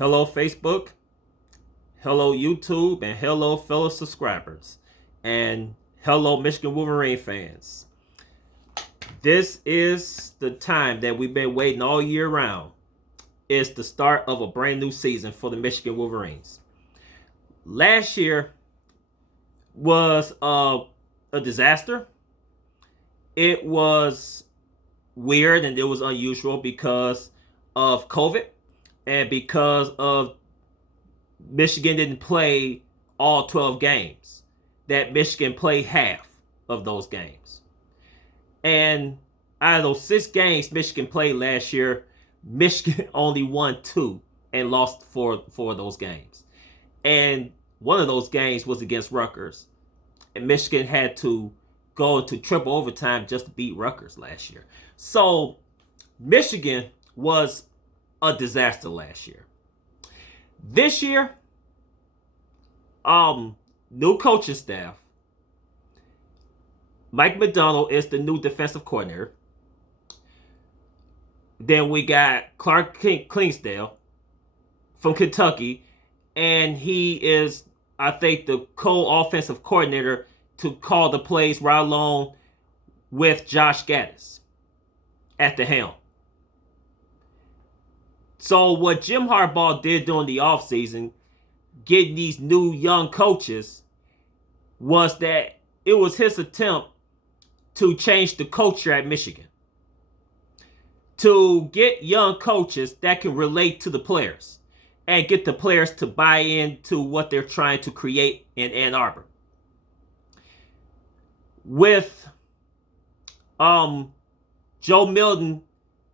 Hello, Facebook. Hello, YouTube. And hello, fellow subscribers. And hello, Michigan Wolverine fans. This is the time that we've been waiting all year round. It's the start of a brand new season for the Michigan Wolverines. Last year was a disaster. It was weird and it was unusual because of COVID and because of Michigan didn't play all 12 games. That Michigan played half of those games. And out of those 6 games Michigan played last year, Michigan only won 2 and lost 4 of those games. And one of those games was against Rutgers. And Michigan had to go into triple overtime just to beat Rutgers last year. So Michigan was a disaster last year. This year, new coaching staff. Mike McDonald is the new defensive coordinator. Then we got Clark Clinsdale from Kentucky, and he is, I think, the co-offensive coordinator to call the plays right along with Josh Gaddis at the helm. So what Jim Harbaugh did during the offseason, getting these new young coaches, was that it was his attempt to change the culture at Michigan. To get young coaches that can relate to the players and get the players to buy into what they're trying to create in Ann Arbor. With Joe Milton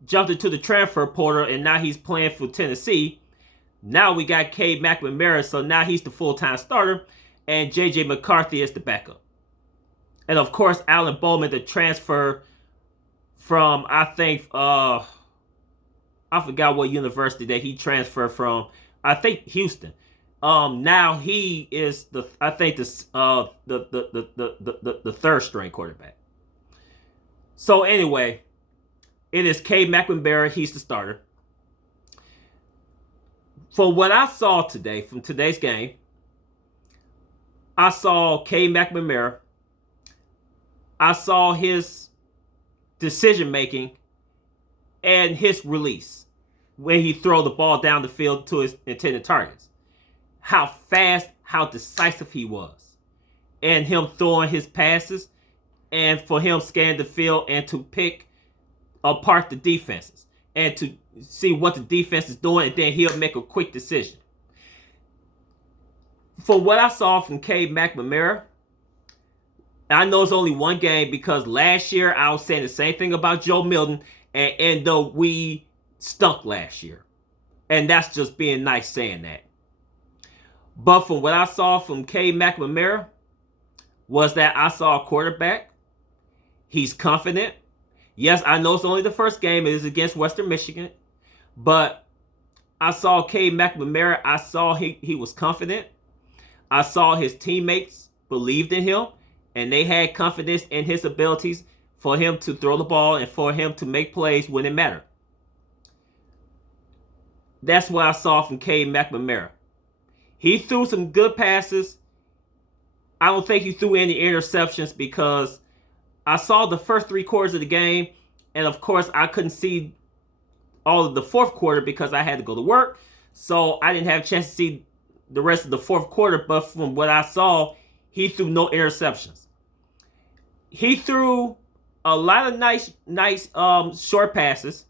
jumped into the transfer portal and now he's playing for Tennessee. Now we got Cade McNamara, so now he's the full-time starter, and J.J. McCarthy is the backup. And of course, Alan Bowman, the transfer from, I think, I forgot what university that he transferred from. I think Houston. Now he is the third string quarterback. So anyway, it is Cade McNamara. He's the starter. For what I saw today from today's game, I saw Cade McNamara. I saw his decision making and his release when he throw the ball down the field to his intended targets. How fast, how decisive he was. And him throwing his passes and for him scanning the field and to pick apart the defenses and to see what the defense is doing, and then he'll make a quick decision. For what I saw from Cade McNamara, I know it's only one game because last year I was saying the same thing about Joe Milton, and though we stunk last year. And that's just being nice saying that. But from what I saw from Cade McNamara was that I saw a quarterback. He's confident. Yes, I know it's only the first game. It is against Western Michigan. But I saw Cade McNamara. I saw he was confident. I saw his teammates believed in him. And they had confidence in his abilities for him to throw the ball and for him to make plays when it mattered. That's what I saw from Cade McNamara. He threw some good passes. I don't think he threw any interceptions because I saw the first 3 quarters of the game. And of course, I couldn't see all of the fourth quarter because I had to go to work. So I didn't have a chance to see the rest of the fourth quarter. But from what I saw, he threw no interceptions. He threw a lot of nice short passes.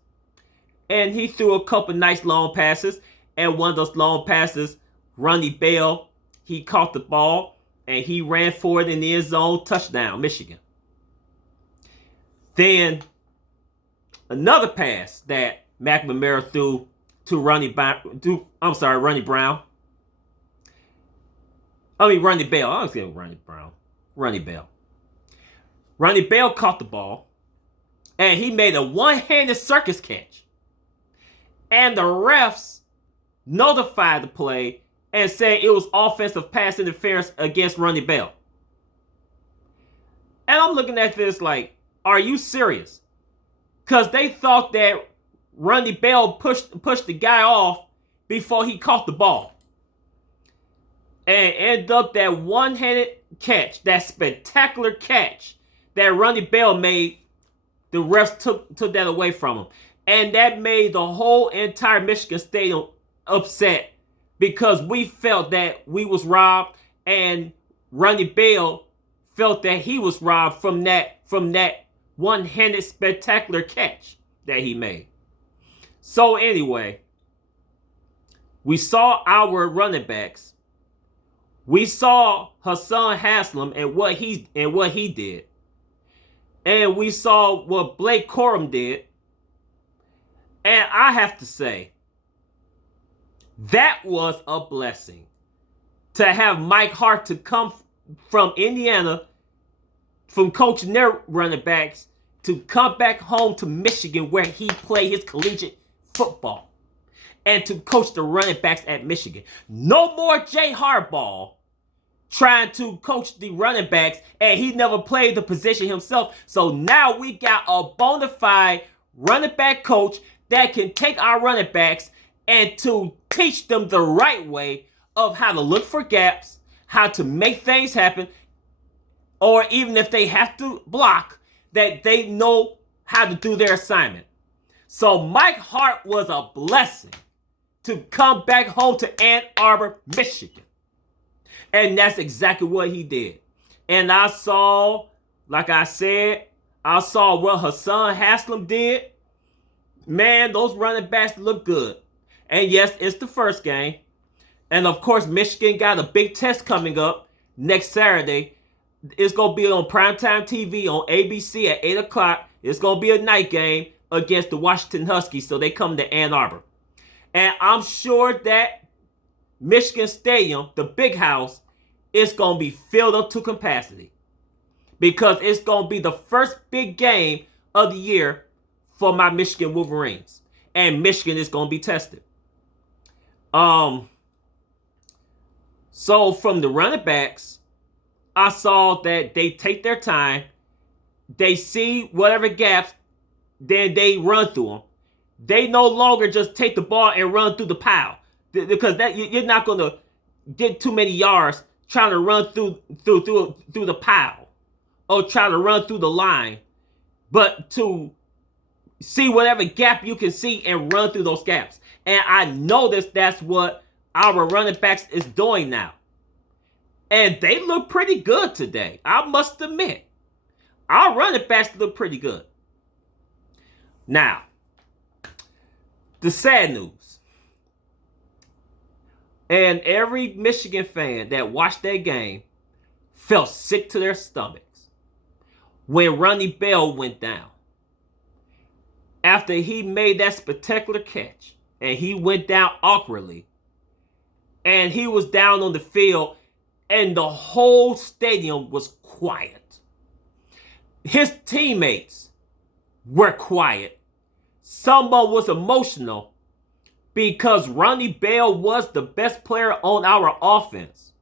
And he threw a couple nice long passes. And one of those long passes, Ronnie Bell, he caught the ball and he ran forward in the end zone, touchdown, Michigan. Then another pass that McNamara threw to Ronnie Bell. Ronnie Bell. I was saying Ronnie Brown. Ronnie Bell. Ronnie Bell caught the ball and he made a one-handed circus catch. And the refs notified the play and said it was offensive pass interference against Ronnie Bell. And I'm looking at this like, are you serious? Because they thought that Ronnie Bell pushed the guy off before he caught the ball. And end up that one-handed catch, that spectacular catch that Ronnie Bell made, the refs took that away from him. And that made the whole entire Michigan Stadium upset because we felt that we was robbed and Ronnie Bell felt that he was robbed from that one-handed spectacular catch that he made. So anyway, we saw our running backs. We saw Hassan Haslam and what he did. And we saw what Blake Corum did. And I have to say, that was a blessing to have Mike Hart to come from Indiana, from coaching their running backs, to come back home to Michigan where he played his collegiate football and to coach the running backs at Michigan. No more Jay Harbaugh trying to coach the running backs, and he never played the position himself. So now we got a bona fide running back coach that can take our running backs and to teach them the right way of how to look for gaps, how to make things happen, or even if they have to block, that they know how to do their assignment. So Mike Hart was a blessing to come back home to Ann Arbor, Michigan. And that's exactly what he did. And I saw, like I said, I saw what Hassan Haslam did. Man, those running backs look good. And yes, it's the first game. And of course, Michigan got a big test coming up next Saturday. It's going to be on primetime TV on ABC at 8 o'clock. It's going to be a night game against the Washington Huskies, so they come to Ann Arbor. And I'm sure that Michigan Stadium, the big house, is going to be filled up to capacity because it's going to be the first big game of the year for my Michigan Wolverines. And Michigan is going to be tested. So from the running backs, I saw that they take their time. They see whatever gaps, then they run through them. They no longer just take the ball and run through the pile, because that you're not going to get too many yards trying to run through the pile or try to run through the line, but to see whatever gap you can see and run through those gaps. And I noticed that's what our running backs is doing now. And they look pretty good today. I must admit, our running backs look pretty good. Now, the sad news. And every Michigan fan that watched that game felt sick to their stomachs when Ronnie Bell went down. After he made that spectacular catch and he went down awkwardly and he was down on the field and the whole stadium was quiet. His teammates were quiet. Someone was emotional because Ronnie Bell was the best player on our offense.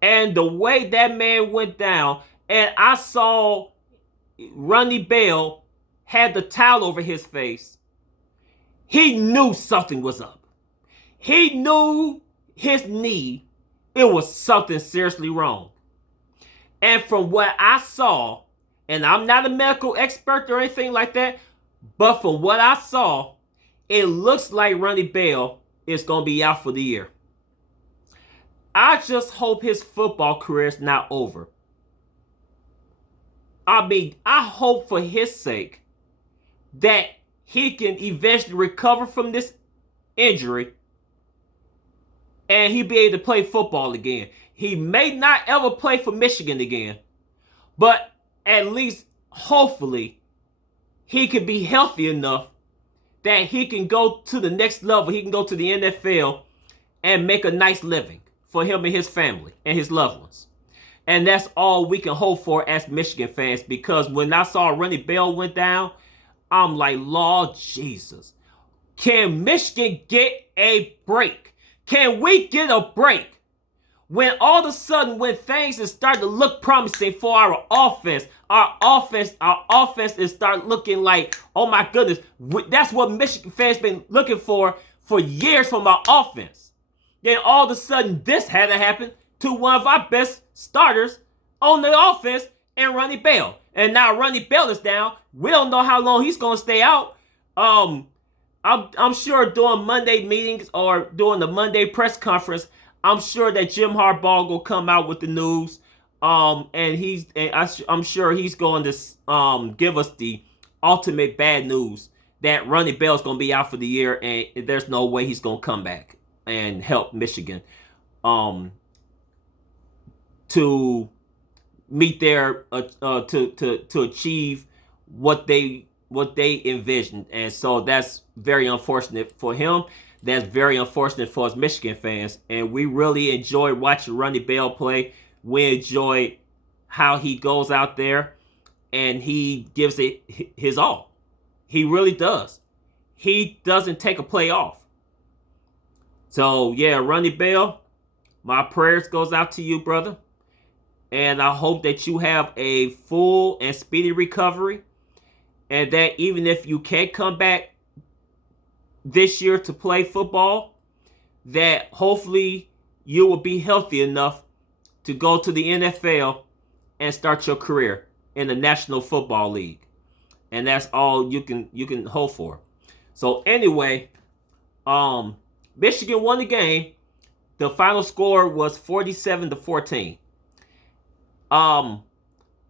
And the way that man went down, and I saw Ronnie Bell had the towel over his face, he knew something was up. He knew his knee, it was something seriously wrong. And from what I saw, and I'm not a medical expert or anything like that, but from what I saw, it looks like Ronnie Bell is going to be out for the year. I just hope his football career is not over. I mean, I hope for his sake that he can eventually recover from this injury and he'll be able to play football again. He may not ever play for Michigan again, but at least, hopefully, he can be healthy enough that he can go to the next level. He can go to the NFL and make a nice living for him and his family and his loved ones. And that's all we can hope for as Michigan fans, because when I saw Ronnie Bell went down, I'm like, Lord Jesus, can Michigan get a break? Can we get a break? When all of a sudden, when things is starting to look promising for our offense is starting looking like, oh my goodness, that's what Michigan fans been looking for for years from our offense. Then all of a sudden, this had to happen to one of our best starters on the offense, and Ronnie Bell. And now Ronnie Bell is down. We don't know how long he's going to stay out. I'm sure during Monday meetings or during the Monday press conference, I'm sure that Jim Harbaugh will come out with the news. I'm sure he's going to give us the ultimate bad news that Ronnie Bell's going to be out for the year, and there's no way he's going to come back and help Michigan to meet their to achieve what they envisioned. And so that's very unfortunate for him. That's very unfortunate for us Michigan fans. And we really enjoyed watching Ronnie Bell play. We enjoyed how he goes out there and he gives it his all. He really does. He doesn't take a play off. So yeah, Ronnie Bell, my prayers goes out to you, brother. And I hope that you have a full and speedy recovery. And that even if you can't come back this year to play football, that hopefully you will be healthy enough to go to the NFL and start your career in the National Football League. And that's all you can hope for. So anyway, Michigan won the game. The final score was 47-14. I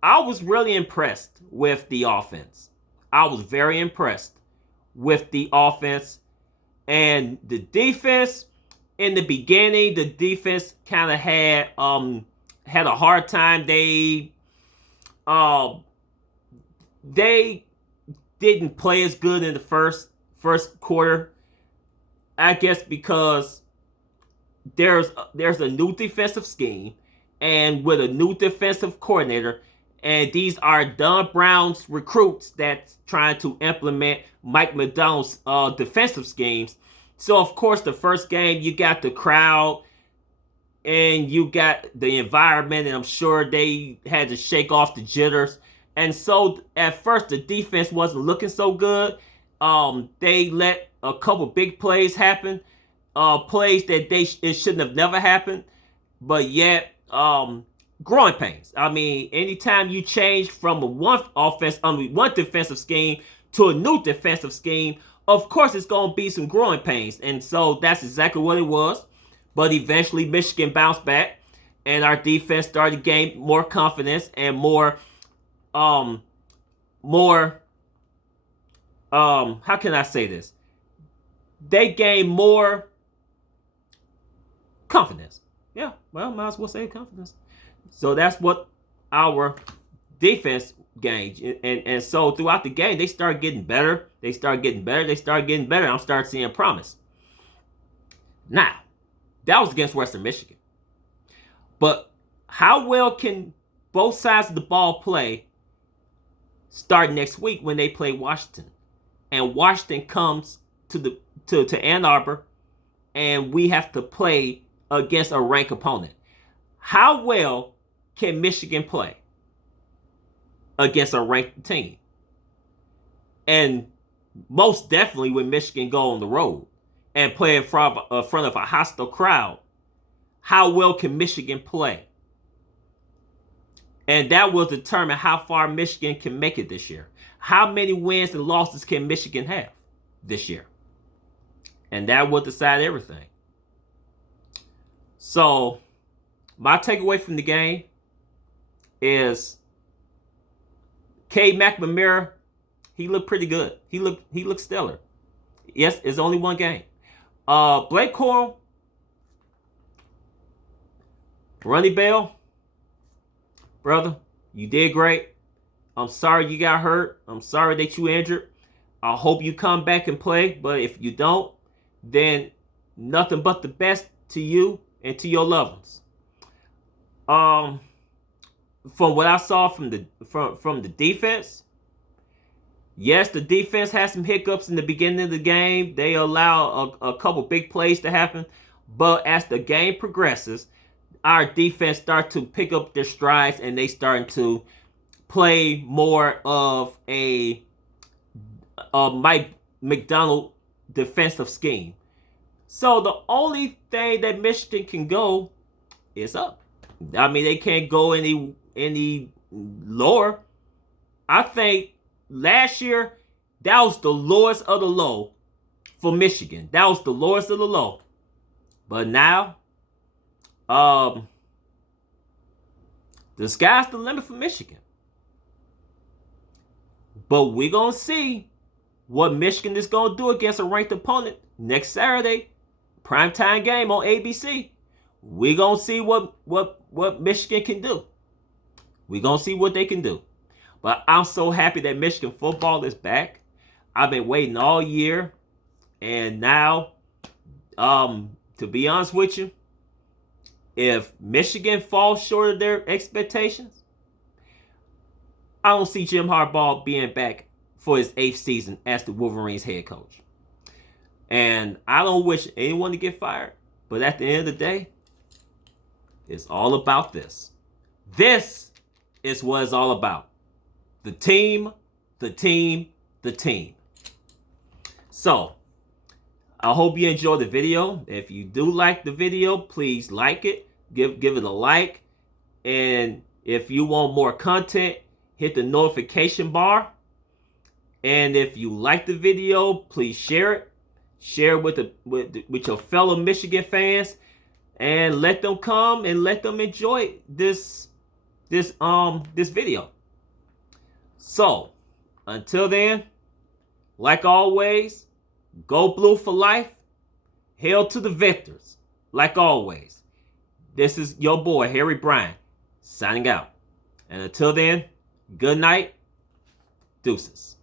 was really impressed with the offense. I was very impressed with the offense. And the defense, in the beginning, the defense kind of had a hard time. They didn't play as good in the first quarter. I guess because there's a new defensive scheme, and with a new defensive coordinator, and these are Don Brown's recruits that's trying to implement Mike McDonald's defensive schemes. So, of course, the first game, you got the crowd and you got the environment, and I'm sure they had to shake off the jitters. And so, at first, the defense wasn't looking so good. They let a couple big plays happen, plays that it shouldn't have never happened, but yet growing pains. I mean, anytime you change from one defensive scheme to a new defensive scheme, of course it's going to be some growing pains. And so that's exactly what it was. But eventually Michigan bounced back and our defense started to gain more confidence and more how can I say this? They gained more confidence. Yeah, well, might as well say confidence. So that's what our defense gained. And so throughout the game, they started getting better. They started getting better. I'm starting seeing promise. Now, that was against Western Michigan. But how well can both sides of the ball play start next week when they play Washington? And Washington comes to Ann Arbor, and we have to play against a ranked opponent. How well can Michigan play against a ranked team? And most definitely when Michigan go on the road and play in front of a hostile crowd, how well can Michigan play? And that will determine how far Michigan can make it this year. How many wins and losses can Michigan have this year? And that will decide everything. So, my takeaway from the game is Cade McNamara, he looked pretty good. He looked stellar. Yes, it's only one game. Blake Corum, Ronnie Bell, brother, you did great. I'm sorry you got hurt. I'm sorry that you injured. I hope you come back and play. But if you don't, then nothing but the best to you and to your loved ones. From what I saw from the defense, yes, the defense had some hiccups in the beginning of the game. They allow a couple big plays to happen. But as the game progresses, our defense start to pick up their strides and they starting to play more of a Mike McDonald defensive scheme. So the only thing that Michigan can go is up. I mean, they can't go any lower. I think last year that was the lowest of the low for Michigan. That was the lowest of the low. But now, the sky's the limit for Michigan. But we're gonna see what Michigan is gonna do against a ranked opponent next Saturday, primetime game on ABC. We're gonna see what Michigan can do. We're gonna see what they can do. But I'm so happy that Michigan football is back. I've been waiting all year, and now, to be honest with you, if Michigan falls short of their expectations, I don't see Jim Harbaugh being back for his 8th season as the Wolverines head coach. And I don't wish anyone to get fired, but at the end of the day, it's all about this. This is what it's all about. The team, the team, the team. So, I hope you enjoyed the video. If you do like the video, please like it. Give it a like. And if you want more content, hit the notification bar. And if you like the video, please share it. Share it with your fellow Michigan fans, and let them come and let them enjoy this video. So, until then, like always, go blue for life. Hail to the victors. Like always, this is your boy, Harry Bryan, signing out. And until then, good night. Deuces.